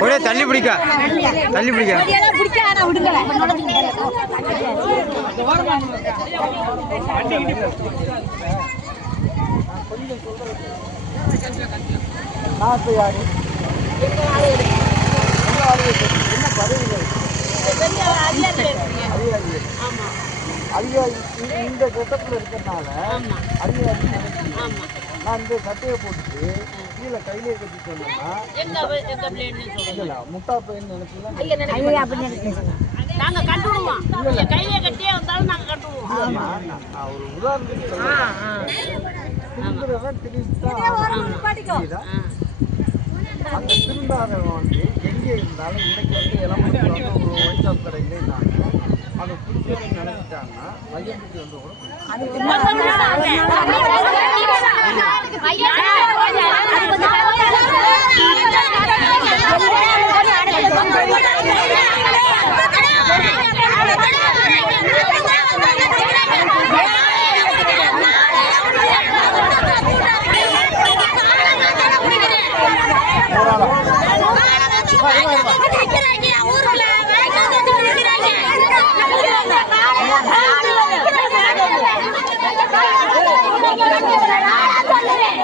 ஒரே தள்ளி பிடிக்க தள்ளி பிடிக்க யாரு என்ன பதவியில் இந்த- இந்த இருக்கிறதுனால இருக்கிறனால அதிகாரி நினைக்கிறீங்க. நான் இந்த சட்டையை போட்டுட்டு கீழே கையிலே கட்டி சொன்னேன்னா இல்ல முட்டா பையன் நினைச்சீங்களா நாங்க கட்டுடுவோம் கையில கட்டியே வந்தாலும் நாங்க கட்டுடுவோம் இல்லைம்மா, நான் ஒரு உதாரணத்துக்கு சொல்றேன். திருந்தாதவன் வந்து எங்கே இருந்தாலும் இன்னைக்கு வந்து இளமரத்தில் நினைச்சிட்டாங்கன்னா மையத்துக்கு வந்து இருக்கிறாங்க சொல்லுறேன்